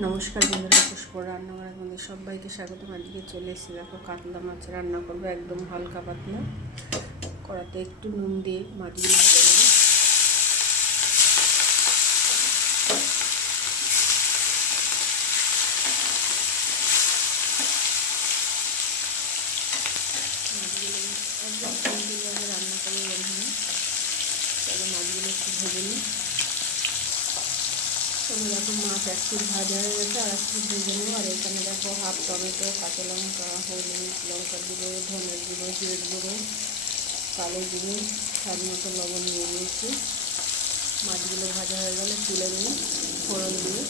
নমস্কার বন্ধুরা, পুষ্পর রান্নাঘরে আপনাদের সবাইকে স্বাগত। আজকে চলে এসেছি, দেখো কাতলা মাছ রান্না করবো একদম হালকা পাতলা। কড়াতে একটু নুন দিয়ে মাছগুলো ভেজে নেবো। মাছগুলো একদম সিম্পলভাবে রান্না করবো বন্ধুরা। তাহলে মাছগুলো একটু ভেজে নিই। তবে দেখো মাছ এক পিস ভাজা হয়ে গেছে, আর এক পিস ভেজে নেবো। আর এখানে দেখো হাফ টমেটো, কাঁচা লঙ্কা, হলুদ, লঙ্কার গুঁড়ো, ধনের গুঁড়ো, জিরের গুঁড়ো, কালো জিরে, স্বাদ মতো লবণ নিয়ে নিয়েছি। মাছগুলো ভাজা হয়ে গেলে তুলে নিয়ে ফোড়ন দিয়ে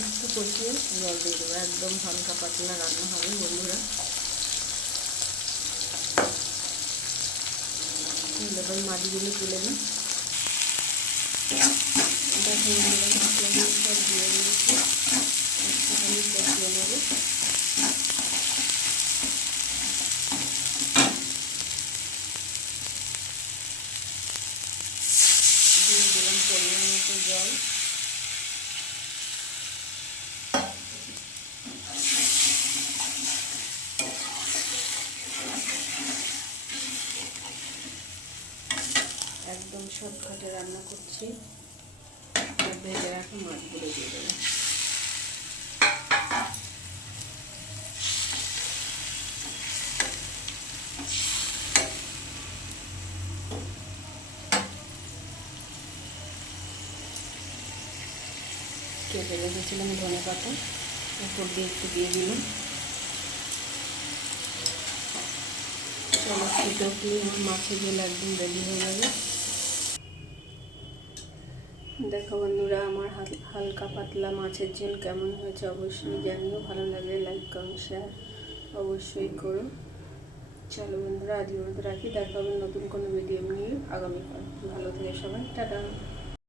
একটু কষিয়ে জল দিয়ে দেবো। একদম হালকা পাতলা রান্না হবে বন্ধুরা। এবার মাছগুলো তুলে নিই। দেখো বন্ধুরা, মশলাগুলো সব দিয়ে দিয়েছি, একটুখানি কষিয়ে নেবো। দিয়ে দিলাম পরিমাণ মতো জল। একদম শর্টকাটে রান্না করছি। ভেজে রাখা মাছগুলো দিয়ে দেবো। কেটে রেখেছিলাম ধনে পাতা, উপর দিয়ে একটু দিয়ে দিলাম। চলো ফুটে উঠলে আমার মাছের ঝোল একদম রেডি হয়ে যাবে। দেখো বন্ধুরা, আমার হালকা পাতলা মাছের ঝোল কেমন হয়েছে অবশ্যই জানিও। ভালো লাগলে লাইক, কমেন্ট, শেয়ার অবশ্যই করো। চলো বন্ধুরা, আজকের মতো রাখি। দেখা হবে নতুন কোনো ভিডিও নিয়ে আগামীকাল। ভালো থেকে সবাই, টাটা।